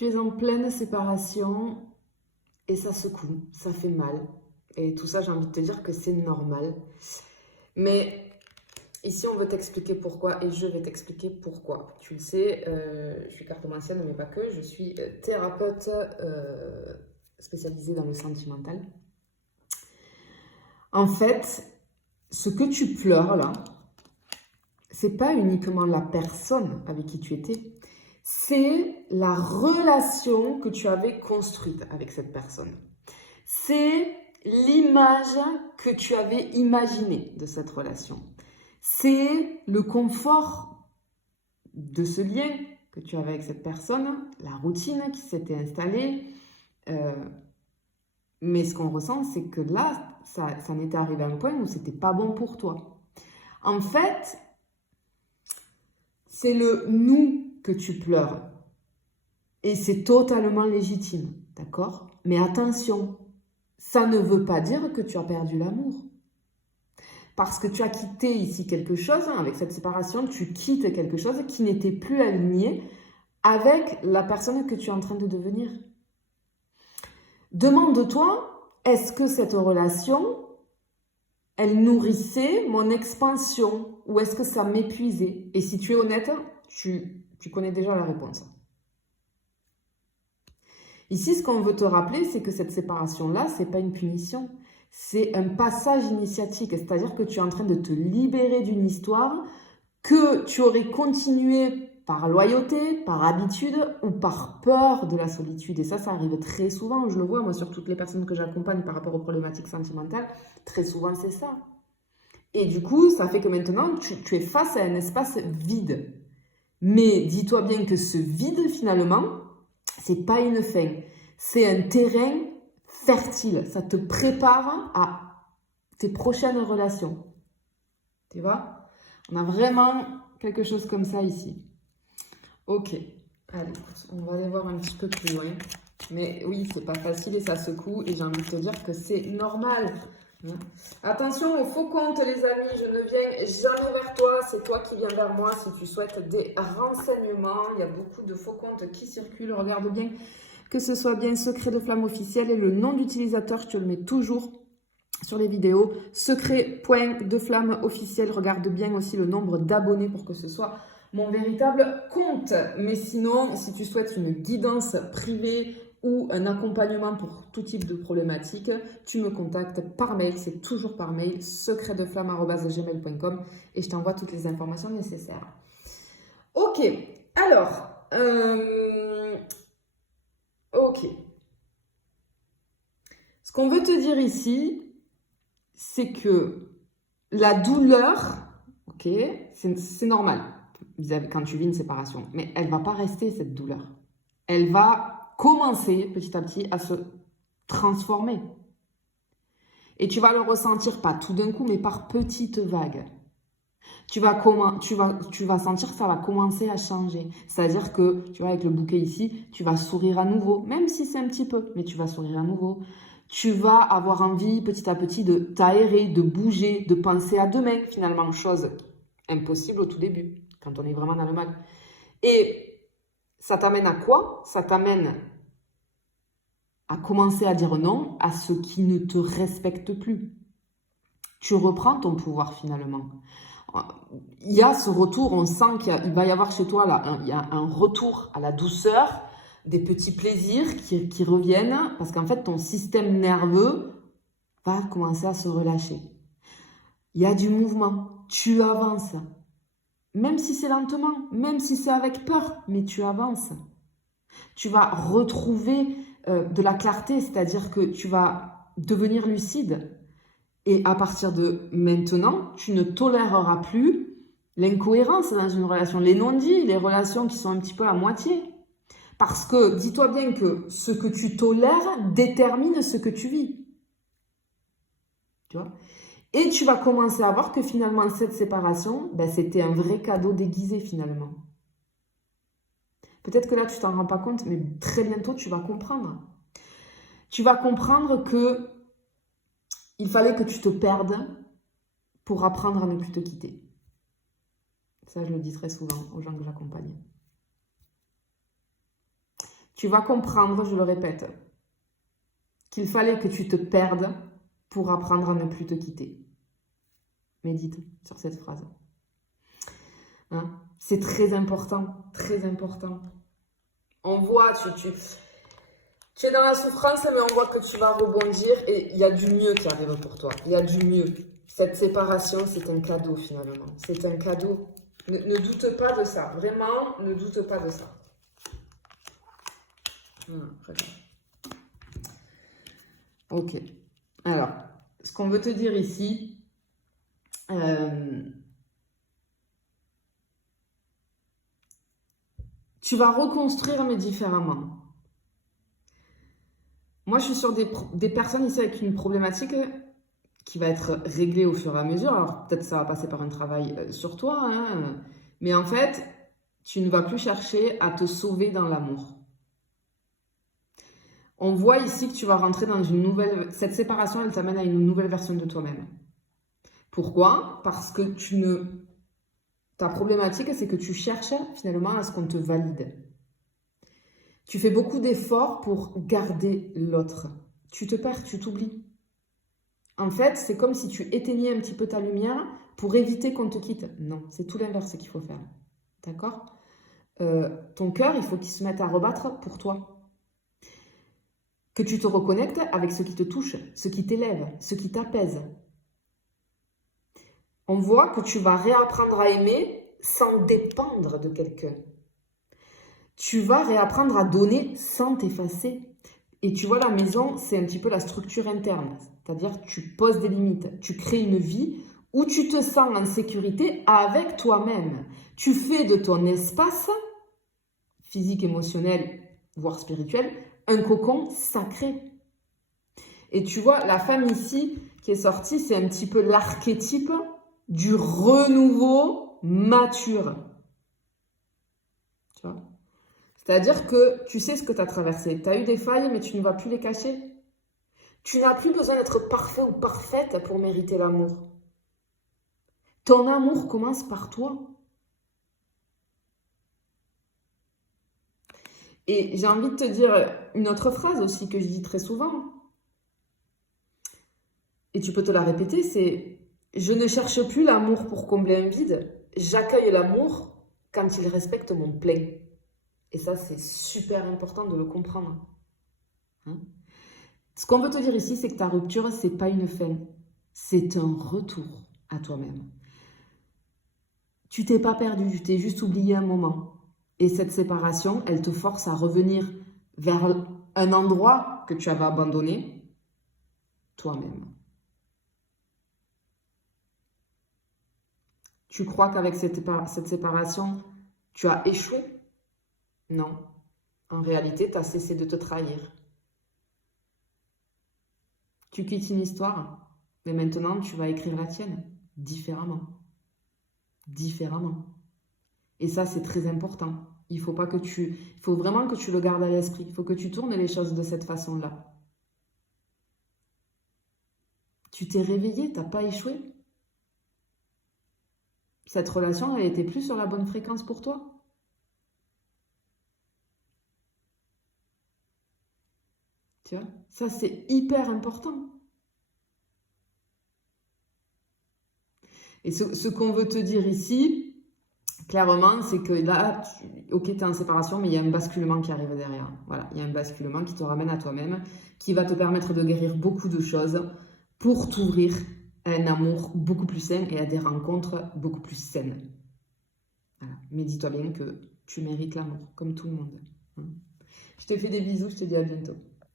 Tu es en pleine séparation et ça secoue, ça fait mal. Et tout ça, j'ai envie de te dire que c'est normal. Mais ici, on veut t'expliquer pourquoi et je vais t'expliquer pourquoi. Tu le sais, je suis cartomancienne, mais pas que. Je suis thérapeute spécialisée dans le sentimental. En fait, ce que tu pleures là, c'est pas uniquement la personne avec qui tu étais, c'est la relation que tu avais construite avec cette personne. C'est l'image que tu avais imaginée de cette relation. C'est le confort de ce lien que tu avais avec cette personne, la routine qui s'était installée. Mais ce qu'on ressent, c'est que là, ça en était arrivé à un point où c'était pas bon pour toi. En fait, c'est le nous que tu pleures. Et c'est totalement légitime, d'accord? Mais attention, ça ne veut pas dire que tu as perdu l'amour. Parce que tu as quitté ici quelque chose, avec cette séparation, tu quittes quelque chose qui n'était plus aligné avec la personne que tu es en train de devenir. Demande-toi, est-ce que cette relation, elle nourrissait mon expansion ou est-ce que ça m'épuisait? Et si tu es honnête, tu connais déjà la réponse. Ici, ce qu'on veut te rappeler, c'est que cette séparation-là, ce n'est pas une punition. C'est un passage initiatique, c'est-à-dire que tu es en train de te libérer d'une histoire que tu aurais continué par loyauté, par habitude ou par peur de la solitude. Et ça arrive très souvent, je le vois moi sur toutes les personnes que j'accompagne par rapport aux problématiques sentimentales, très souvent c'est ça. Et du coup, ça fait que maintenant, tu es face à un espace vide. Mais dis-toi bien que ce vide, finalement, c'est pas une fin. C'est un terrain fertile. Ça te prépare à tes prochaines relations. Tu vois? On a vraiment quelque chose comme ça ici. Ok. Allez, on va aller voir un petit peu plus loin. Mais oui, c'est pas facile et ça secoue. Et j'ai envie de te dire que c'est normal. Attention aux faux comptes, les amis. Je ne viens jamais vers toi. C'est toi qui viens vers moi si tu souhaites des renseignements. Il y a beaucoup de faux comptes qui circulent. Regarde bien que ce soit bien Secret de Flamme officiel et le nom d'utilisateur, je te le mets toujours sur les vidéos. Secret.deflamme officiel. Regarde bien aussi le nombre d'abonnés pour que ce soit mon véritable compte. Mais sinon, si tu souhaites une guidance privée ou un accompagnement pour tout type de problématique, tu me contactes par mail, c'est toujours par mail, secretdeflamme@gmail.com et je t'envoie toutes les informations nécessaires. Ok, alors, ok. Ce qu'on veut te dire ici, c'est que la douleur, ok, c'est normal quand tu vis une séparation, mais elle ne va pas rester cette douleur. Elle va commencer petit à petit à se transformer. Et tu vas le ressentir pas tout d'un coup, mais par petites vagues. Tu vas sentir que ça va commencer à changer. C'est-à-dire que, tu vois, avec le bouquet ici, tu vas sourire à nouveau, même si c'est un petit peu, mais tu vas sourire à nouveau. Tu vas avoir envie petit à petit de t'aérer, de bouger, de penser à demain, finalement, chose impossible au tout début, quand on est vraiment dans le mal. Et ça t'amène à quoi? Ça t'amène à commencer à dire non à ce qui ne te respecte plus. Tu reprends ton pouvoir finalement. Il y a ce retour, on sent qu'il va y avoir chez toi là, il y a un retour à la douceur, des petits plaisirs qui reviennent, parce qu'en fait ton système nerveux va commencer à se relâcher. Il y a du mouvement, tu avances, même si c'est lentement, même si c'est avec peur, mais tu avances. Tu vas retrouver de la clarté, c'est-à-dire que tu vas devenir lucide. Et à partir de maintenant, tu ne toléreras plus l'incohérence dans une relation, les non-dits, les relations qui sont un petit peu à moitié. Parce que dis-toi bien que ce que tu tolères détermine ce que tu vis. Tu vois? Et tu vas commencer à voir que finalement, cette séparation, c'était un vrai cadeau déguisé finalement. Peut-être que là, tu t'en rends pas compte, mais très bientôt, tu vas comprendre. Tu vas comprendre que il fallait que tu te perdes pour apprendre à ne plus te quitter. Ça, je le dis très souvent aux gens que j'accompagne. tu vas comprendre, je le répète, qu'il fallait que tu te perdes pour apprendre à ne plus te quitter. Médite sur cette phrase. Hein? C'est très important, très important. On voit, tu es dans la souffrance, mais on voit que tu vas rebondir et il y a du mieux qui arrive pour toi. Il y a du mieux. Cette séparation, c'est un cadeau finalement. C'est un cadeau. Ne doute pas de ça. Vraiment, ne doute pas de ça. Regarde. Ok. Alors, ce qu'on veut te dire ici, tu vas reconstruire mais différemment. Moi, je suis sur des personnes ici avec une problématique qui va être réglée au fur et à mesure. Alors, peut-être ça va passer par un travail sur toi, hein, mais en fait, tu ne vas plus chercher à te sauver dans l'amour. On voit ici que tu vas rentrer dans une nouvelle... Cette séparation, elle t'amène à une nouvelle version de toi-même. Pourquoi? Parce que ta problématique, c'est que tu cherches finalement à ce qu'on te valide. Tu fais beaucoup d'efforts pour garder l'autre. Tu te perds, tu t'oublies. En fait, c'est comme si tu éteignais un petit peu ta lumière pour éviter qu'on te quitte. Non, c'est tout l'inverse qu'il faut faire. D'accord? Ton cœur, il faut qu'il se mette à rebattre pour toi. Que tu te reconnectes avec ce qui te touche, ce qui t'élève, ce qui t'apaise. On voit que tu vas réapprendre à aimer sans dépendre de quelqu'un. Tu vas réapprendre à donner sans t'effacer. Et tu vois, la maison, c'est un petit peu la structure interne. C'est-à-dire que tu poses des limites. Tu crées une vie où tu te sens en sécurité avec toi-même. Tu fais de ton espace physique, émotionnel, voire spirituel, un cocon sacré. Et tu vois, la femme ici qui est sortie, c'est un petit peu l'archétype du renouveau mature. Tu vois? C'est-à-dire que tu sais ce que tu as traversé. Tu as eu des failles, mais tu ne vas plus les cacher. Tu n'as plus besoin d'être parfait ou parfaite pour mériter l'amour. Ton amour commence par toi. Et j'ai envie de te dire une autre phrase aussi que je dis très souvent. Et tu peux te la répéter, c'est « Je ne cherche plus l'amour pour combler un vide. J'accueille l'amour quand il respecte mon plein. » Et ça, c'est super important de le comprendre. Hein? Ce qu'on veut te dire ici, c'est que ta rupture, ce n'est pas une fin. C'est un retour à toi-même. Tu t'es pas perdu, tu t'es juste oublié un moment. Et cette séparation, elle te force à revenir vers un endroit que tu avais abandonné, toi-même. Tu crois qu'avec cette séparation, tu as échoué? Non. En réalité, tu as cessé de te trahir. Tu quittes une histoire, mais maintenant, tu vas écrire la tienne, différemment. Différemment. Et ça, c'est très important. Il faut vraiment que tu le gardes à l'esprit. Il faut que tu tournes les choses de cette façon-là. Tu t'es réveillé, tu n'as pas échoué. Cette relation, elle n'était plus sur la bonne fréquence pour toi. Tu vois, ça, c'est hyper important. Et ce qu'on veut te dire ici, clairement, c'est que là, ok, tu es en séparation, mais il y a un basculement qui arrive derrière. Voilà, il y a un basculement qui te ramène à toi-même, qui va te permettre de guérir beaucoup de choses pour t'ouvrir à un amour beaucoup plus sain et à des rencontres beaucoup plus saines. Voilà. Mais dis-toi bien que tu mérites l'amour, comme tout le monde. Je te fais des bisous, je te dis à bientôt.